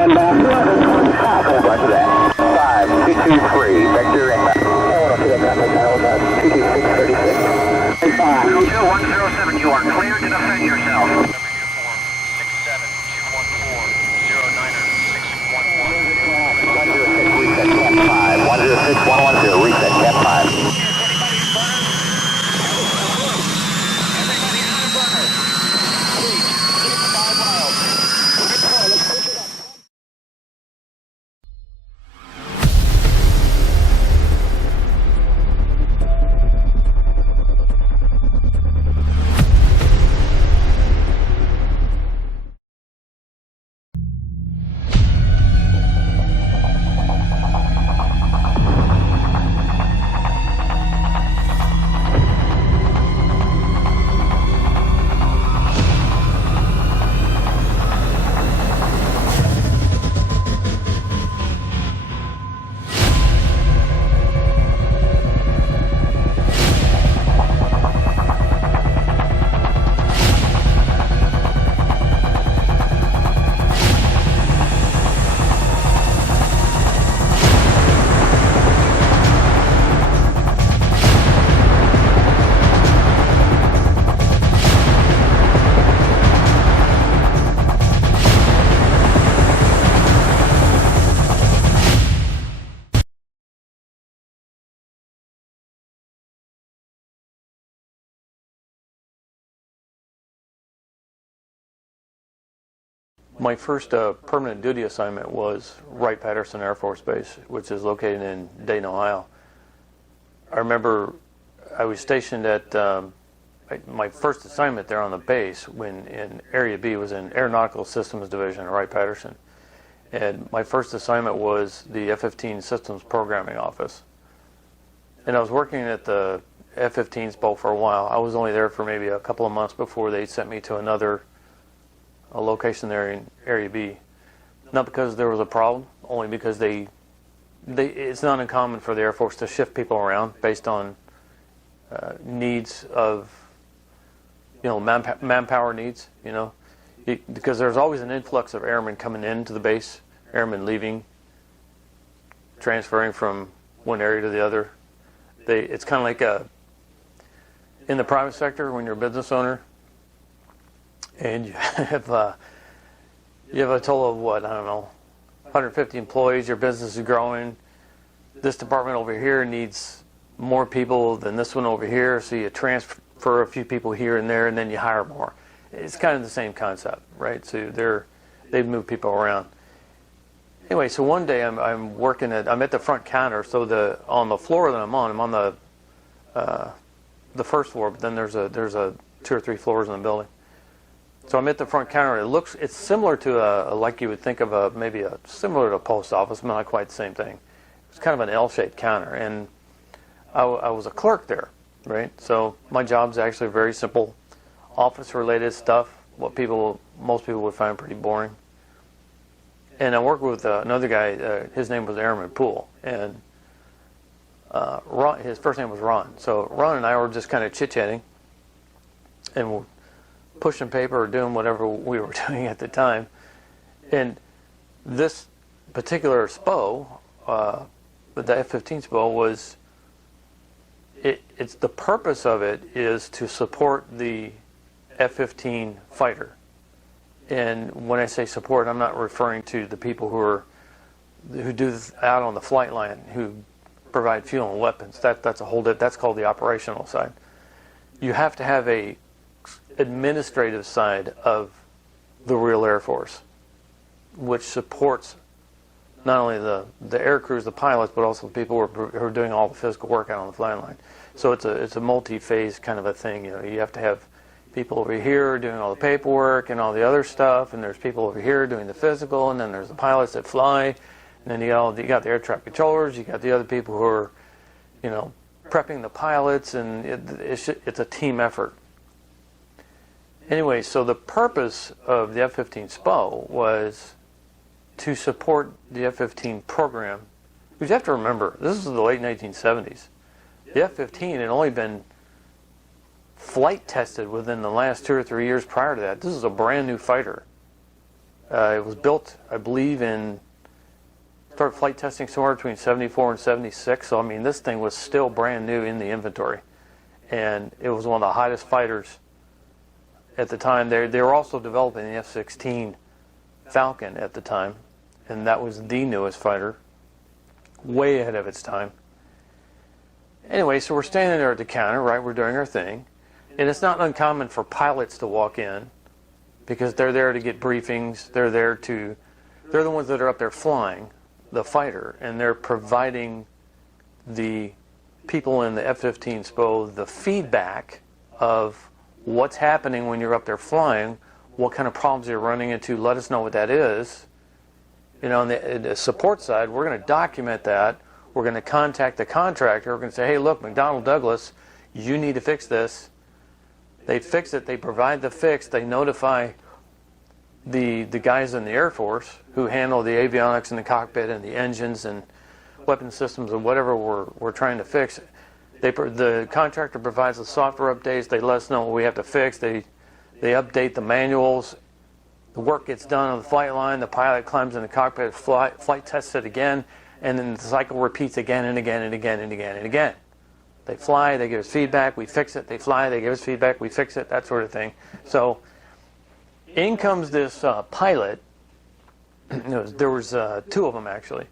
and back. Roger that. 5223, vector inbound. Oh, I see that. 22636. 02107, you are clear to defend yourself. Number uniform, 67211. 106, reset camp 5. 106, 110, reset camp 5. Everybody out of burners. Please, 5 miles. Let's push it up. My first permanent duty assignment was Wright-Patterson Air Force Base, which is located in Dayton, Ohio. I remember I was stationed at my first assignment there on the base when in Area B was in Aeronautical Systems Division at Wright-Patterson. And my first assignment was the F-15 Systems Programming Office. And I was working at the F-15's boat for a while. I was only there for maybe a couple of months before they sent me to another a location there in Area B. Not because there was a problem, only because it's not uncommon for the Air Force to shift people around based on needs of, manpower needs, because there's always an influx of airmen coming into the base, airmen leaving, transferring from one area to the other. It's kind of like in the private sector when you're a business owner, and you have a total of 150 employees. Your business is growing. This department over here needs more people than this one over here, so you transfer a few people here and there, and then you hire more. It's kind of the same concept, right? So they've moved people around. Anyway, so one day I'm at the front counter. So on the floor that I'm on the first floor, but then there's 2 or 3 floors in the building. So I'm at the front counter. It's similar to like you would think of similar to a post office, but not quite the same thing. It's kind of an L-shaped counter, and I was a clerk there, right? So my job's actually very simple, office-related stuff. What most people would find pretty boring. And I worked with another guy. His name was Airman Poole, and his first name was Ron. So Ron and I were just kind of chit-chatting, and we're pushing paper or doing whatever we were doing at the time. And this particular SPO, the F-15 SPO, was it's the purpose of it is to support the F-15 fighter. And when I say support, I'm not referring to the people who do out on the flight line, who provide fuel and weapons. That's called the operational side. You have to have a administrative side of the real Air Force, which supports not only the air crews, the pilots, but also the people who are doing all the physical work out on the flying line. So it's a multi-phase kind of a thing. You have to have people over here doing all the paperwork and all the other stuff, and there's people over here doing the physical, and then there's the pilots that fly, and then you got the air traffic controllers, you got the other people who are, prepping the pilots, and it's a team effort. Anyway, so the purpose of the F-15 SPO was to support the F-15 program. Because you have to remember, this is the late 1970s. The F-15 had only been flight tested within the last 2 or 3 years prior to that. This is a brand new fighter. It was built, I believe, started flight testing somewhere between 74 and 76. So, I mean, this thing was still brand new in the inventory. And it was one of the hottest fighters at the time. They were also developing the F-16 Falcon at the time. And that was the newest fighter, way ahead of its time. Anyway, so we're standing there at the counter, right? We're doing our thing. And it's not uncommon for pilots to walk in because they're there to get briefings. They're the ones that are up there flying the fighter, and they're providing the people in the F-15 SPO the feedback of what's happening when you're up there flying, what kind of problems you're running into, let us know what that is. You know, on the support side, we're going to document that. We're going to contact the contractor. We're going to say, hey, look, McDonnell Douglas, you need to fix this. They fix it. They provide the fix. They notify the guys in the Air Force who handle the avionics in the cockpit and the engines and weapon systems and whatever we're trying to fix. The contractor provides the software updates. They let us know what we have to fix. They update the manuals. The work gets done on the flight line. The pilot climbs in the cockpit, flight tests it again, and then the cycle repeats again and again and again and again and again. They fly, they give us feedback, we fix it. They fly, they give us feedback, we fix it, that sort of thing. So in comes this pilot. There was two of them, actually.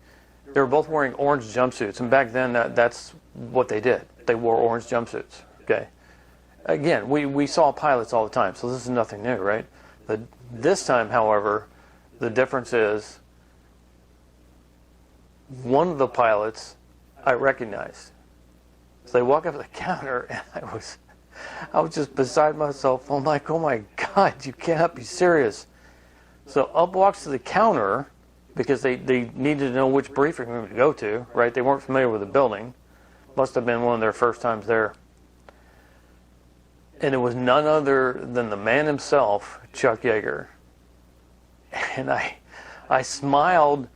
They were both wearing orange jumpsuits, and back then that's what they did. They wore orange jumpsuits. Okay. Again, we saw pilots all the time, so this is nothing new, right? But this time, however, the difference is one of the pilots I recognized. So they walk up to the counter, and I was just beside myself. I'm like, oh my God, you cannot be serious. So up walks to the counter, because they needed to know which briefing room to go to, right? They weren't familiar with the building. Must have been one of their first times there. And it was none other than the man himself, Chuck Yeager. And I smiled,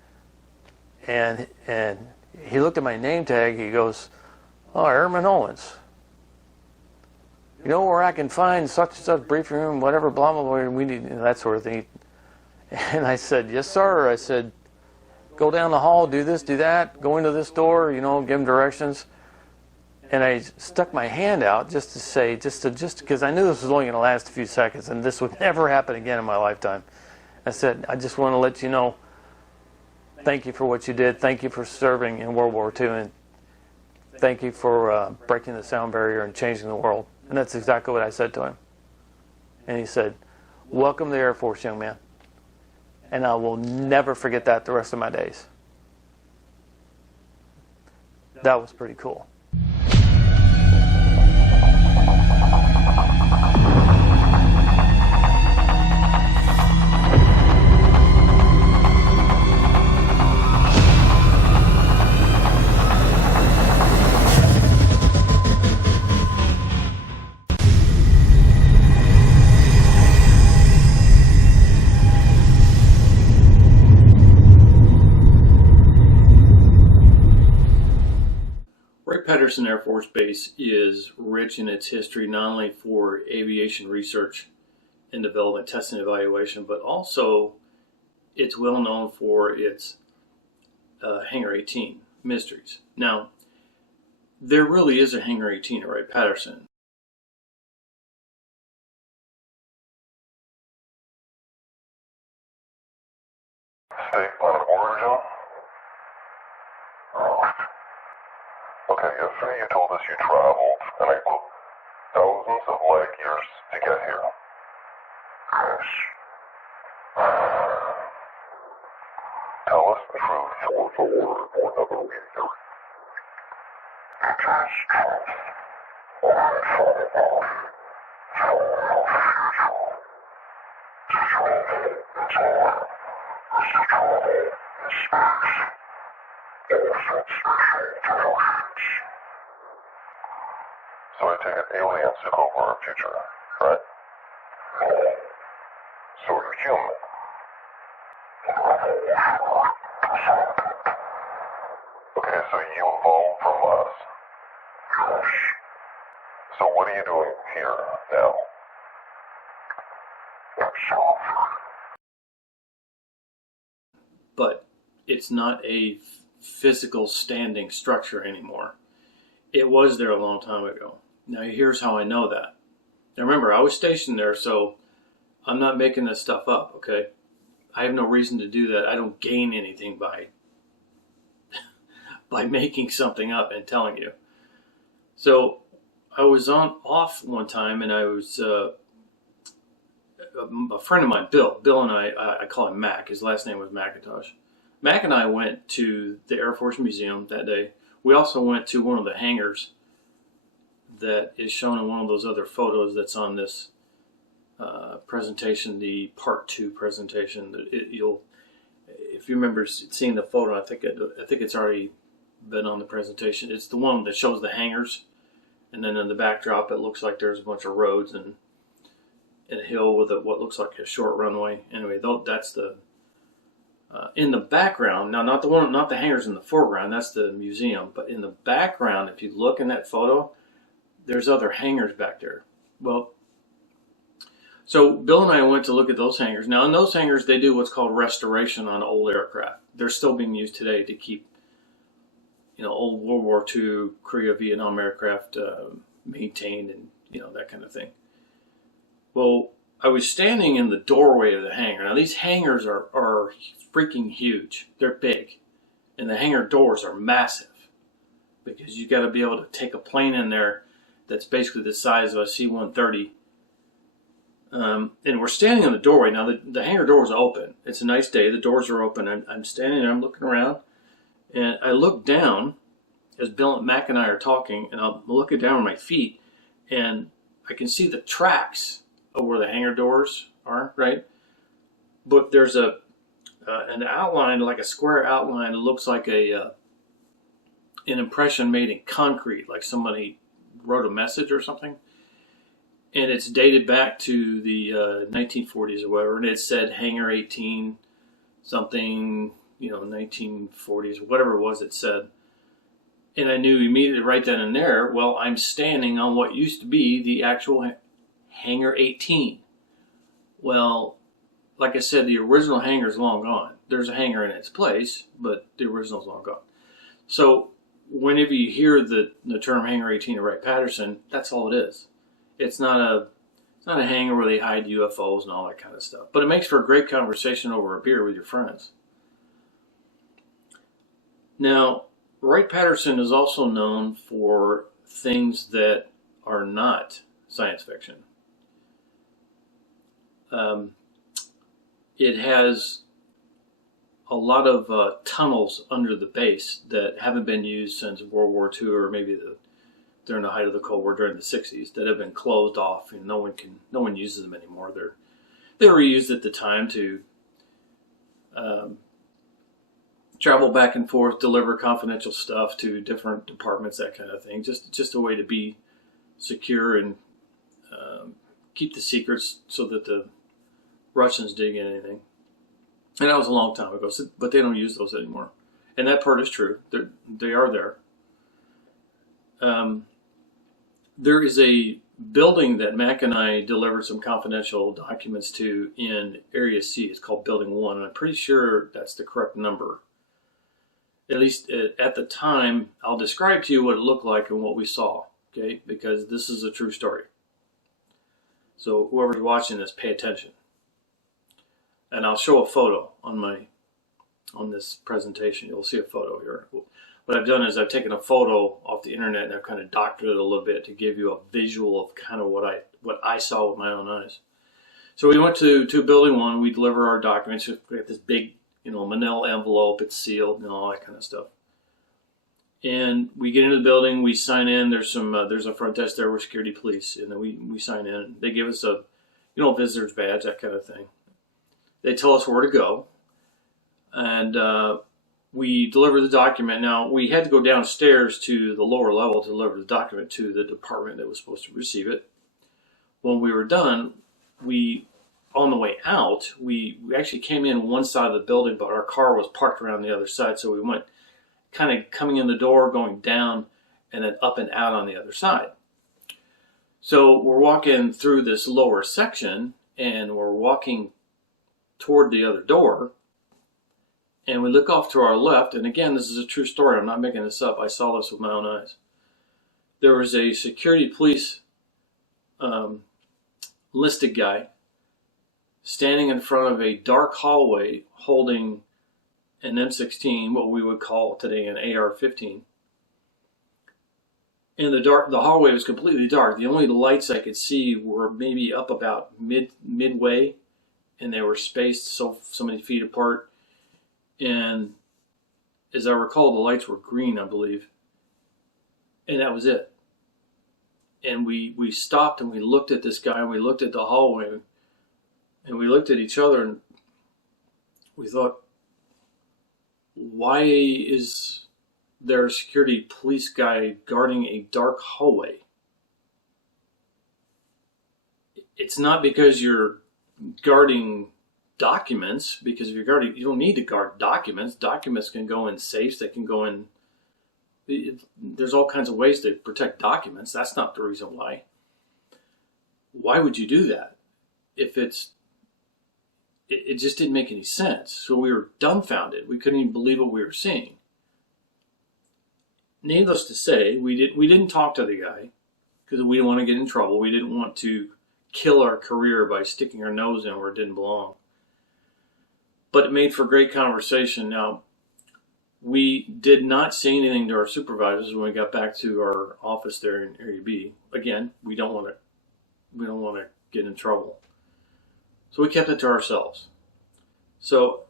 and he looked at my name tag. He goes, oh, Airman Owens. You know where I can find such and such briefing room, whatever, blah, blah, blah, we need, that sort of thing. And I said, yes, sir. I said, go down the hall, do this, do that, go into this door, you know, give him directions. And I stuck my hand out just to say, just because I knew this was only going to last a few seconds and this would never happen again in my lifetime. I said, I just want to let you know, thank you for what you did. Thank you for serving in World War II. And thank you for breaking the sound barrier and changing the world. And that's exactly what I said to him. And he said, welcome to the Air Force, young man. And I will never forget that the rest of my days. That was pretty cool. Patterson Air Force Base is rich in its history, not only for aviation research and development, testing and evaluation, but also it's well known for its Hangar 18 mysteries. Now, there really is a Hangar 18 at Wright-Patterson. State on origin? Okay, yesterday you told us you traveled, and I quote, thousands of light years to get here. Yes. Tell us the truth or the word or another reader. It is truth. I thought about from your future. To travel in time is to travel in space. Different special developments. So I take it aliens took over our future, right? No. So you're human. Okay, so you evolved from us. Yes. So what are you doing here now? Observe. it's not a physical standing structure anymore. It was there a long time ago. Now here's how I know that. Now remember, I was stationed there, so I'm not making this stuff up, okay? I have no reason to do that. I don't gain anything by making something up and telling you. So I was off one time, and I was a friend of mine, Bill and I call him Mac. His last name was Macintosh. Mac and I went to the Air Force Museum that day. We also went to one of the hangars that is shown in one of those other photos that's on this presentation, the Part 2 presentation. If you remember seeing the photo, I think it's already been on the presentation. It's the one that shows the hangars, and then in the backdrop it looks like there's a bunch of roads and a hill with what looks like a short runway. Anyway, that's the in the background. Now, not the hangars in the foreground. That's the museum. But in the background, if you look in that photo, there's other hangars back there. Well, so Bill and I went to look at those hangars. Now, in those hangars, they do what's called restoration on old aircraft. They're still being used today to keep, old World War II, Korea, Vietnam aircraft maintained, and that kind of thing. Well, I was standing in the doorway of the hangar. Now, these hangars are freaking huge. They're big, and the hangar doors are massive because you got to be able to take a plane in there that's basically the size of a C-130. And we're standing in the doorway. Now, the hangar door is open. It's a nice day. The doors are open. I'm standing there. I'm looking around. And I look down as Bill and Mac and I are talking. And I'm looking down on my feet. And I can see the tracks of where the hangar doors are, right? But there's an outline, like a square outline. It looks like an impression made in concrete, like somebody wrote a message or something. And it's dated back to the 1940s or whatever, and it said Hangar 18 something, 1940s, whatever it was it said. And I knew immediately right then and there, well, I'm standing on what used to be the actual Hangar 18. Well, like I said, the original hangar is long gone. There's a hangar in its place, but the original's long gone. So whenever you hear the term Hangar 18 at Wright-Patterson, that's all it is. It's not a hangar where they hide UFOs and all that kind of stuff. But it makes for a great conversation over a beer with your friends. Now, Wright-Patterson is also known for things that are not science fiction. It has a lot of tunnels under the base that haven't been used since World War II, or maybe during the height of the Cold War during the 60s, that have been closed off, and no one uses them anymore. They were used at the time to travel back and forth, deliver confidential stuff to different departments, that kind of thing. Just a way to be secure and keep the secrets so that the Russians didn't get anything. And that was a long time ago, but they don't use those anymore. And that part is true. They are there. There is a building that Mac and I delivered some confidential documents to in Area C. It's called Building 1, and I'm pretty sure that's the correct number. At least at the time, I'll describe to you what it looked like and what we saw, okay? Because this is a true story. So whoever's watching this, pay attention. And I'll show a photo on this presentation. You'll see a photo here. What I've done is I've taken a photo off the internet and I've kind of doctored it a little bit to give you a visual of kind of what I saw with my own eyes. So we went to Building 1. We deliver our documents. We got this big, manila envelope. It's sealed and all that kind of stuff. And we get into the building. We sign in. There's a front desk there with security police, and then we sign in. They give us a visitor's badge, that kind of thing. They tell us where to go, and we deliver the document. Now, we had to go downstairs to the lower level to deliver the document to the department that was supposed to receive it. When we were done, on the way out, we actually came in one side of the building, but our car was parked around the other side, so we went kind of coming in the door, going down, and then up and out on the other side. So we're walking through this lower section, and we're walking toward the other door, And we look off to our left, and again, this is a true story. I'm not making this up. I saw this with my own eyes. There was a security police listed guy standing in front of a dark hallway holding an M16, what we would call today an AR-15. And the hallway was completely dark. The only lights I could see were maybe up about midway, and they were spaced so many feet apart. And as I recall, the lights were green, I believe. And that was it. And we stopped and we looked at this guy and we looked at the hallway and we looked at each other and we thought, why is there a security police guy guarding a dark hallway? It's not because you're guarding documents, because if you're guarding, you don't need to guard documents. Documents can go in safes, they can go in, there's all kinds of ways to protect documents. That's not the reason why. Why would you do that? If it just didn't make any sense. So we were dumbfounded. We couldn't even believe what we were seeing. Needless to say, we didn't talk to the guy because we didn't want to get in trouble. We didn't want to kill our career by sticking our nose in where it didn't belong. But it made for great conversation. Now, we did not say anything to our supervisors when we got back to our office there in Area B. Again, we don't want to get in trouble. So we kept it to ourselves. So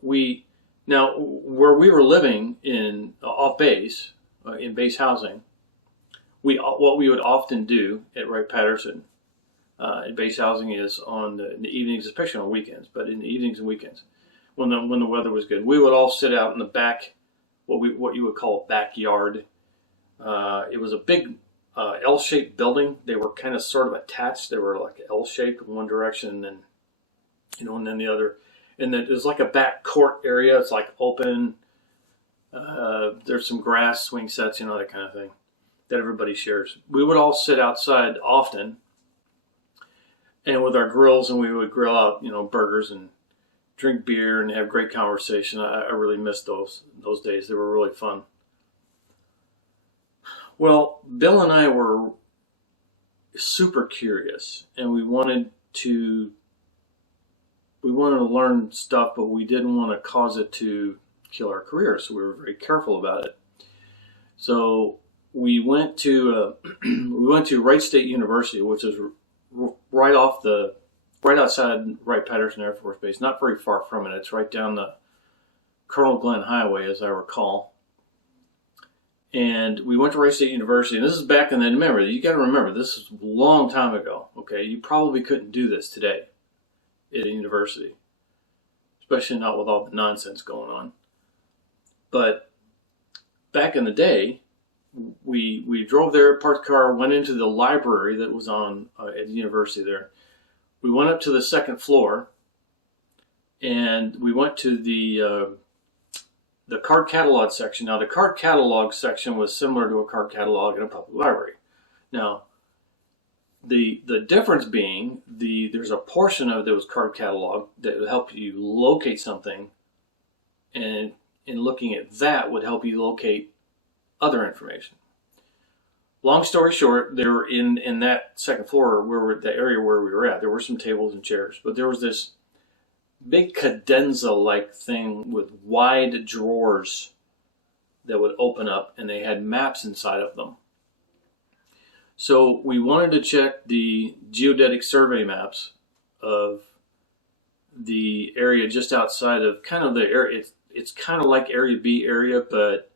now where we were living in off base, in base housing, what we would often do at Wright-Patterson in base housing is in the evenings, especially on weekends, but in the evenings and weekends, when the weather was good, we would all sit out in the back, what you would call a backyard. It was a big L-shaped building. They were kind of sort of attached. They were like L-shaped in one direction and then the other. And then there's like a back court area. It's like open. There's some grass, swing sets, that kind of thing that everybody shares. We would all sit outside often, and with our grills, and we would grill out, burgers and drink beer and have great conversation. I really missed those days. They were really fun. Well, Bill and I were super curious, and we wanted to learn stuff, but we didn't want to cause it to kill our career, so we were very careful about it. So we went to Wright State University, which is right outside Wright-Patterson Air Force Base, not very far from it. It's right down the Colonel Glenn Highway, as I recall. And we went to Wright State University, and this is back in the, you got to remember, this is a long time ago, okay? You probably couldn't do this today at a university, especially not with all the nonsense going on. But back in the day, we drove there, parked the car, went into the library that was on at the university there. We went up to the second floor, and we went to the card catalog section. Now, the card catalog section was similar to a card catalog in a public library. Now, the difference being there's a portion of those card catalog that would help you locate something, and in looking at that would help you locate other information. Long story short, there were in that second floor, the area where we were at, there were some tables and chairs, but there was this big cadenza-like thing with wide drawers that would open up, and they had maps inside of them. So we wanted to check the geodetic survey maps of the area just outside of kind of the area. It's kind of like Area B area, but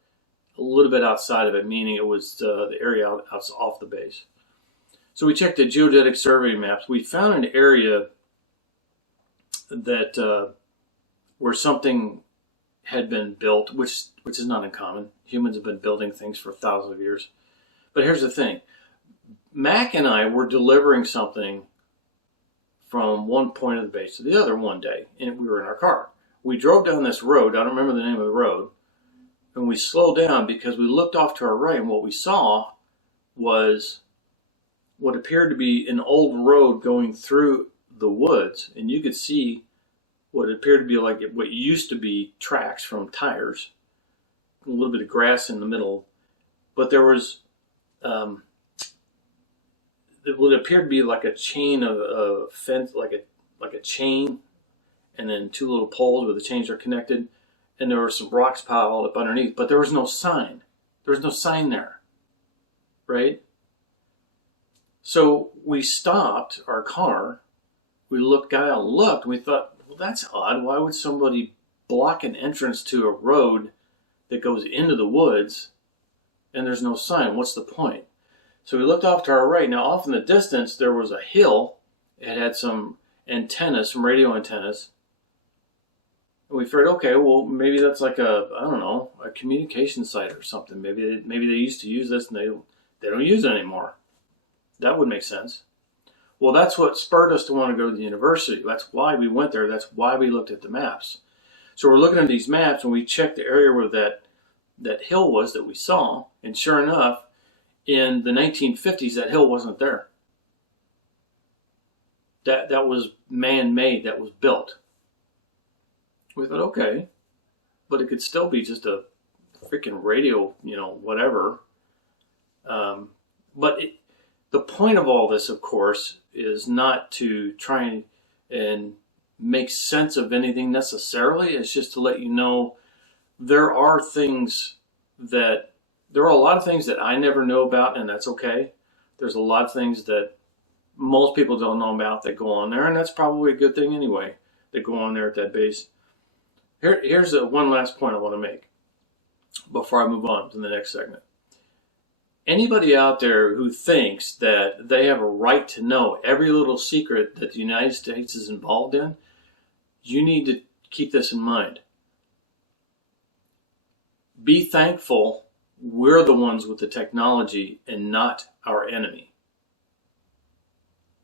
a little bit outside of it, meaning it was the area off the base. So we checked the geodetic survey maps. We found an area that where something had been built, which is not uncommon. Humans have been building things for thousands of years. But here's the thing. Mac and I were delivering something from one point of the base to the other one day, and we were in our car. We drove down this road, I don't remember the name of the road, and we slowed down because we looked off to our right, and what we saw was what appeared to be an old road going through the woods, and you could see what appeared to be like what used to be tracks from tires, a little bit of grass in the middle, but there was it would appear to be like a chain of fence, like a chain, and then two little poles where the chains are connected, and there were some rocks piled up underneath, but there was no sign. There was no sign there, right? So we stopped our car. We got out and looked, and we thought, well, that's odd. Why would somebody block an entrance to a road that goes into the woods and there's no sign? What's the point? So we looked off to our right. Now, off in the distance, there was a hill. It had some antennas, some radio antennas. And we figured, okay, well, maybe that's like I don't know, a communication site or something. Maybe they used to use this and they don't use it anymore. That would make sense. Well, that's what spurred us to want to go to the university. That's why we went there. That's why we looked at the maps. So we're looking at these maps, and we checked the area where that hill was that we saw, and sure enough, in the 1950s, that hill wasn't there. That was man-made. That was built. We thought, okay, but it could still be just a freaking radio, whatever. But the point of all this, of course, is not to try and make sense of anything necessarily. It's just to let you know there are a lot of things that I never know about, and that's okay. There's a lot of things that most people don't know about that go on there, and that's probably a good thing anyway, that go on there at that base. Here's one last point I want to make before I move on to the next segment. Anybody out there who thinks that they have a right to know every little secret that the United States is involved in, you need to keep this in mind. Be thankful we're the ones with the technology and not our enemy.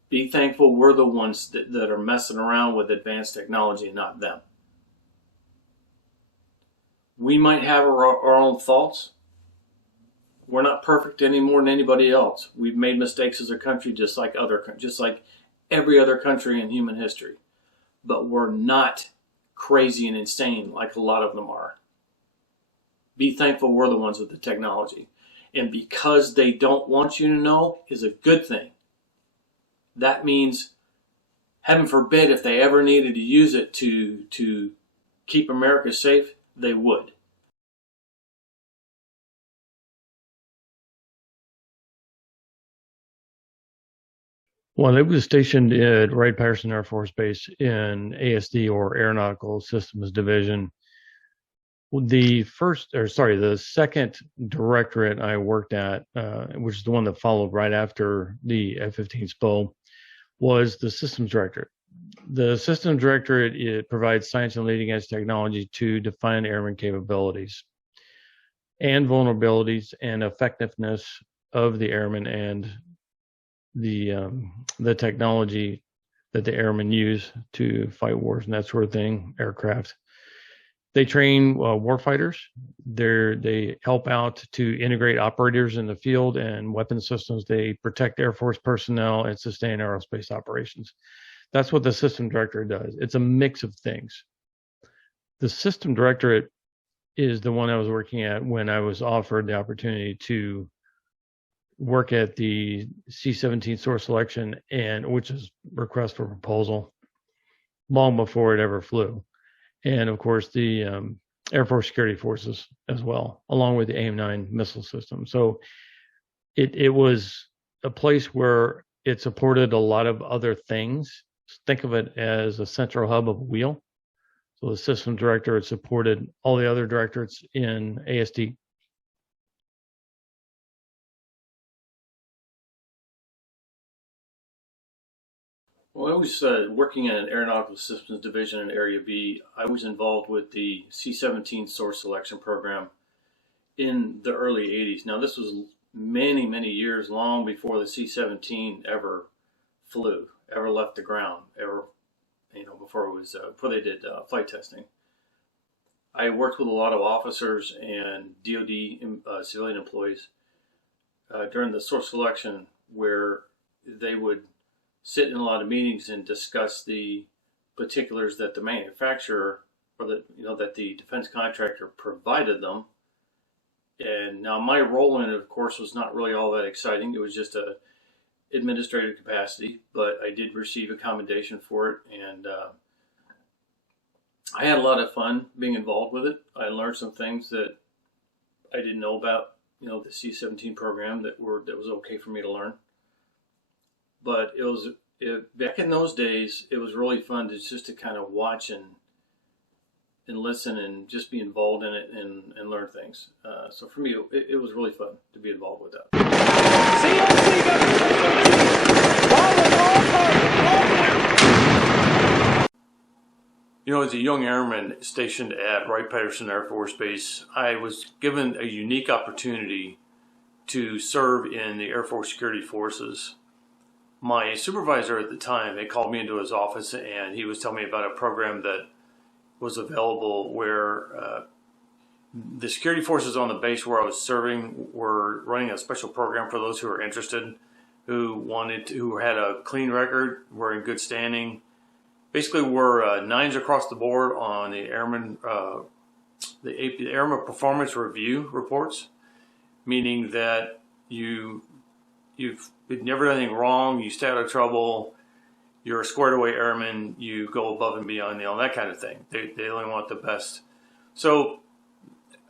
Be thankful we're the ones that are messing around with advanced technology and not them. We might have our own faults. We're not perfect any more than anybody else. We've made mistakes as a country just like every other country in human history. But we're not crazy and insane like a lot of them are. Be thankful we're the ones with the technology. And because they don't want you to know is a good thing. That means, heaven forbid, if they ever needed to use it to keep America safe, they would. Well, it was stationed at Wright-Patterson Air Force Base in ASD, or Aeronautical Systems Division. The second directorate I worked at, which is the one that followed right after the F-15 SPO, was the systems directorate. The systems directorate, it provides science and leading edge technology to define airman capabilities and vulnerabilities and effectiveness of the airmen and the technology that the airmen use to fight wars and that sort of thing, aircraft. They train warfighters. They help out to integrate operators in the field and weapon systems. They protect Air Force personnel and sustain aerospace operations. That's what the system director does. It's a mix of things. The system directorate is the one I was working at when I was offered the opportunity to work at the C-17 source selection, and which is request for proposal, long before it ever flew. And of course, the Air Force Security Forces as well, along with the AIM-9 missile system. So it was a place where it supported a lot of other things. Think of it as a central hub of a wheel. So the system directorate supported all the other directorates in ASD. Well, I was working in an aeronautical systems division in Area B. I was involved with the C-17 source selection program in the early 80s. Now, this was many, many years long before the C-17 ever flew, ever left the ground, before they did flight testing. I worked with a lot of officers and DoD civilian employees during the source selection, where they would sit in a lot of meetings and discuss the particulars that the manufacturer or that the defense contractor provided them. And now my role in it, of course, was not really all that exciting. It was just a administrative capacity, but I did receive a commendation for it, and I had a lot of fun being involved with it. I learned some things that I didn't know about, the C-17 program that was okay for me to learn. But back in those days, it was really fun to kind of watch and listen and just be involved in it and learn things. So for me, it was really fun to be involved with that. As a young airman stationed at Wright-Patterson Air Force Base, I was given a unique opportunity to serve in the Air Force Security Forces. My supervisor at the time had called me into his office, and he was telling me about a program that was available where the security forces on the base where I was serving were running a special program for those who were interested, who had a clean record, were in good standing. Basically, were nines across the board on the Airman Performance Review reports, meaning that you've never done anything wrong, you stay out of trouble, you're a squared away airman, you go above and beyond, that kind of thing. They only want the best. So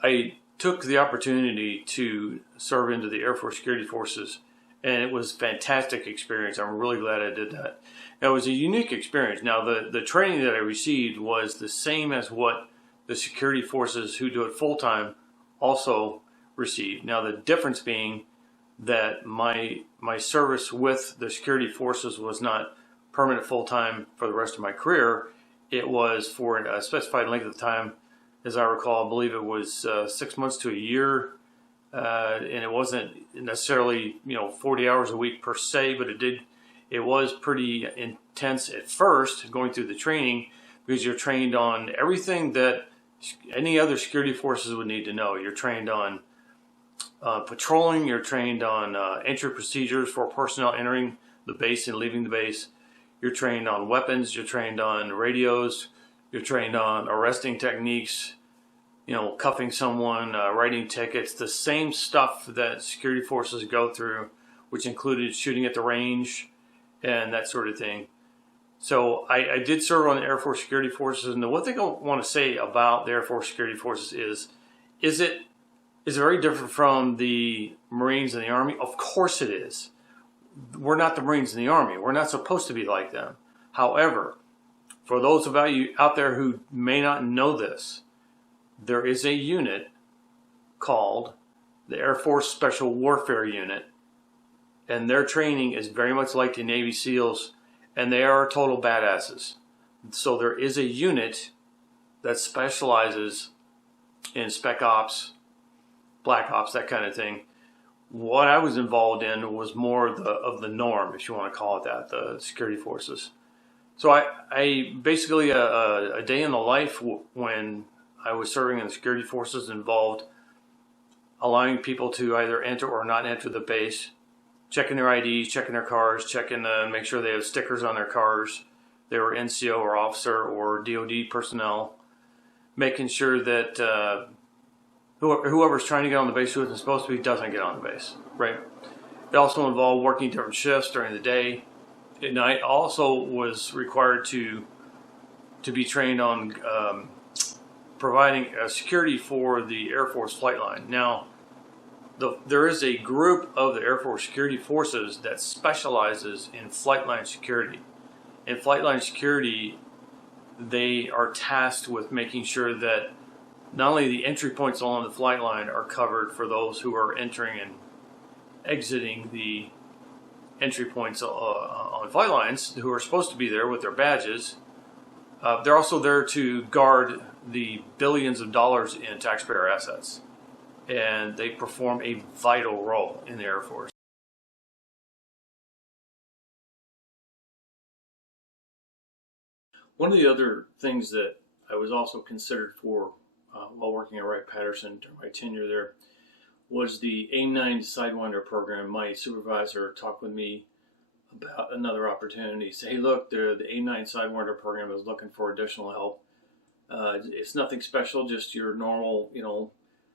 I took the opportunity to serve into the Air Force Security Forces, and it was a fantastic experience. I'm really glad I did that. Now, it was a unique experience. Now, the training that I received was the same as what the security forces who do it full-time also receive. Now, the difference being that my service with the security forces was not permanent full-time for the rest of my career. It was for a specified length of time. As I recall, I believe it was 6 months to a year, and it wasn't necessarily 40 hours a week per se, but it was pretty intense at first going through the training, because you're trained on everything that any other security forces would need to know. You're trained on patrolling, you're trained on entry procedures for personnel entering the base and leaving the base. You're trained on weapons, you're trained on radios, you're trained on arresting techniques, cuffing someone, writing tickets, the same stuff that security forces go through, which included shooting at the range and that sort of thing. So I did serve on the Air Force Security Forces, and the one thing I want to say about the Air Force Security Forces is it very different from the Marines and the Army? Of course it is. We're not the Marines and the Army. We're not supposed to be like them. However, for those of you out there who may not know this, there is a unit called the Air Force Special Warfare Unit, and their training is very much like the Navy SEALs, and they are total badasses. So there is a unit that specializes in Spec Ops, Black Ops, that kind of thing. What I was involved in was more of the norm, if you want to call it that, the security forces. So I basically, a day in the life when I was serving in the security forces involved allowing people to either enter or not enter the base, checking their IDs, checking their cars, checking to make sure they have stickers on their cars, they were NCO or officer or DOD personnel, making sure that whoever's trying to get on the base who isn't supposed to be doesn't get on the base, right? It also involved working different shifts during the day. At night, also was required to be trained on providing security for the Air Force flight line. Now, there is a group of the Air Force Security Forces that specializes in flight line security. In flight line security, they are tasked with making sure that not only the entry points along the flight line are covered for those who are entering and exiting the entry points on flight lines, who are supposed to be there with their badges. They're also there to guard the billions of dollars in taxpayer assets, and they perform a vital role in the Air Force. One of the other things that I was also considered for while working at Wright-Patterson during my tenure there was the AIM-9 Sidewinder program. My supervisor talked with me about another opportunity. Say, hey, look, the A9 Sidewinder program is looking for additional help. It's nothing special, just your normal,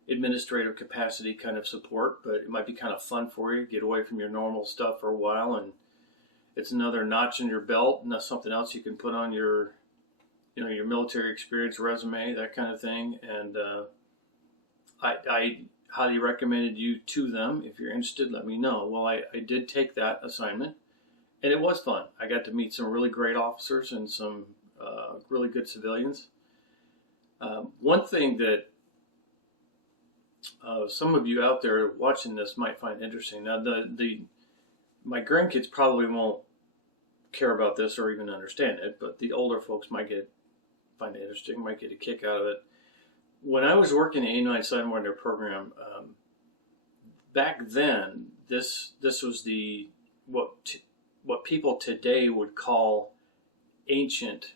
administrative capacity kind of support, but it might be kind of fun for you. Get away from your normal stuff for a while, and it's another notch in your belt, and that's something else you can put on your, your military experience resume, that kind of thing. And I highly recommended you to them. If you're interested, let me know. Well, I did take that assignment, and it was fun. I got to meet some really great officers and some really good civilians. One thing that some of you out there watching this might find interesting. Now, my grandkids probably won't care about this or even understand it, but the older folks might find it interesting, might get a kick out of it. When I was working the A9 Sidewinder program, back then, this was what people today would call ancient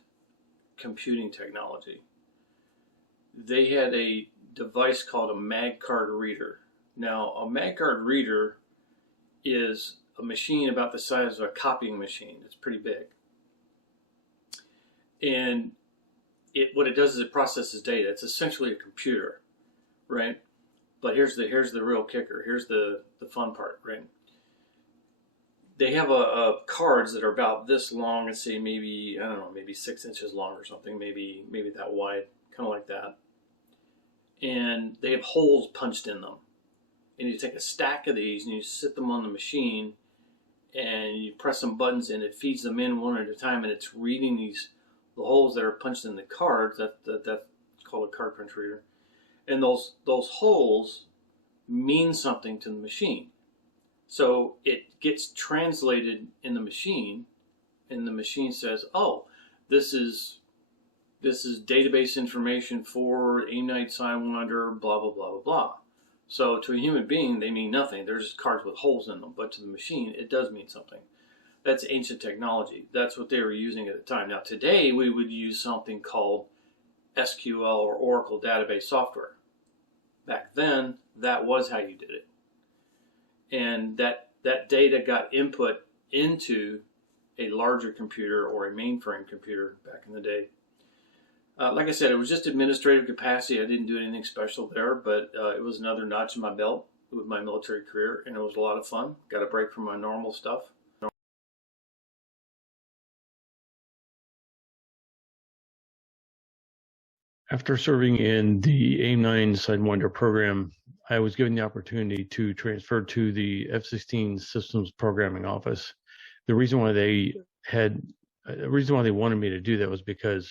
computing technology. They had a device called a mag card reader. Now, a mag card reader is a machine about the size of a copying machine. It's pretty big. And what it does is it processes data. It's essentially a computer, right? But here's the real kicker. Here's the fun part, right? They have cards that are about this long, let's say maybe, I don't know, maybe 6 inches long or something, maybe that wide, kind of like that. And they have holes punched in them. And you take a stack of these and you sit them on the machine and you press some buttons and it feeds them in one at a time, and it's reading the holes that are punched in the cards. That's called a card punch reader. And those holes mean something to the machine. So it gets translated in the machine, and the machine says, oh, this is database information for A9 Sidewinder, blah, blah, blah, blah, blah. So to a human being, they mean nothing. They're just cards with holes in them. But to the machine, it does mean something. That's ancient technology. That's what they were using at the time. Now, today, we would use something called SQL or Oracle database software. Back then, that was how you did it. And that data got input into a larger computer or a mainframe computer back in the day. Like I said, it was just administrative capacity. I didn't do anything special there, but it was another notch in my belt with my military career, and it was a lot of fun. Got a break from my normal stuff. After serving in the A9 Sidewinder program, I was given the opportunity to transfer to the F-16 Systems Programming Office. The reason why they wanted me to do that was because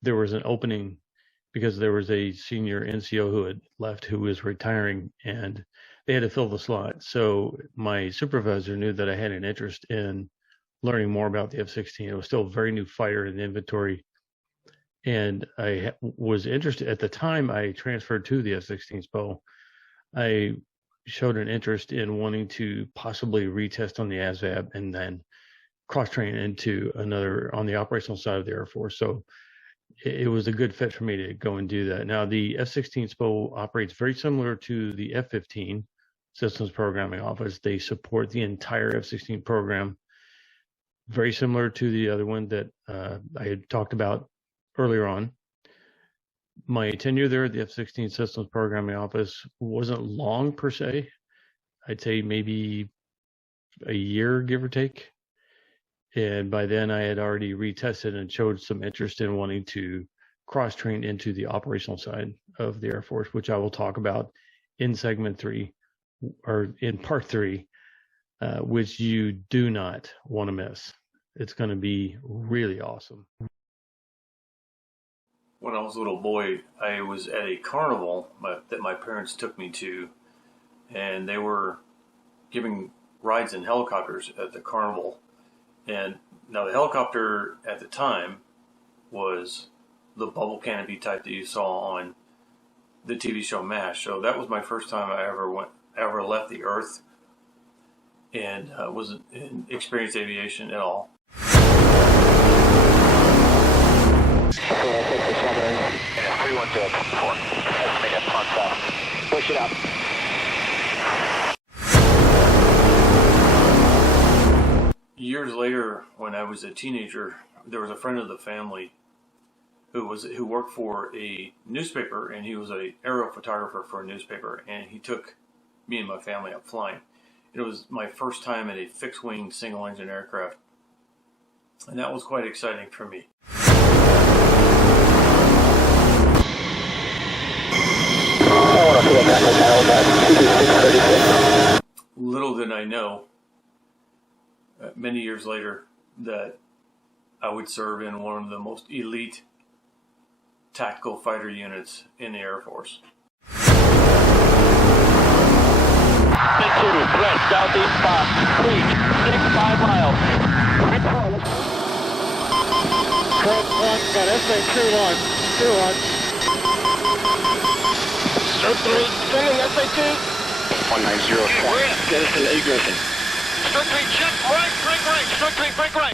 there was an opening, because there was a senior NCO who had left, who was retiring, and they had to fill the slot. So my supervisor knew that I had an interest in learning more about the F-16. It was still a very new fighter in the inventory. And I was interested at the time I transferred to the F-16 SPO. I showed an interest in wanting to possibly retest on the ASVAB and then cross-train into another on the operational side of the Air Force. So it was a good fit for me to go and do that. Now, the F-16 SPO operates very similar to the F-15 Systems Programming Office. They support the entire F-16 program, very similar to the other one that I had talked about earlier on. My tenure there at the F-16 Systems Programming Office wasn't long per se. I'd say maybe a year, give or take. And by then I had already retested and showed some interest in wanting to cross-train into the operational side of the Air Force, which I will talk about in segment 3 or in part 3, which you do not want to miss. It's going to be really awesome. When I was a little boy, I was at a carnival that my parents took me to, and they were giving rides in helicopters at the carnival. And now the helicopter at the time was the bubble canopy type that you saw on the TV show MASH. So that was my first time I ever left the Earth and experienced aviation at all. And 316, estimated front south. Push it up. years later, when I was a teenager, there was a friend of the family who worked for a newspaper, and he was an aerial photographer for a newspaper, and he took me and my family up flying. It was my first time in a fixed-wing, single-engine aircraft, and that was quite exciting for me. Little did I know, many years later, that I would serve in one of the most elite tactical fighter units in the Air Force. Threat, southeast 5 miles. Code 1, got SA-21. 3, SA-2. 190. Get us an A Griffin. Stroke 3, check right, break right. Stroke 3, break right.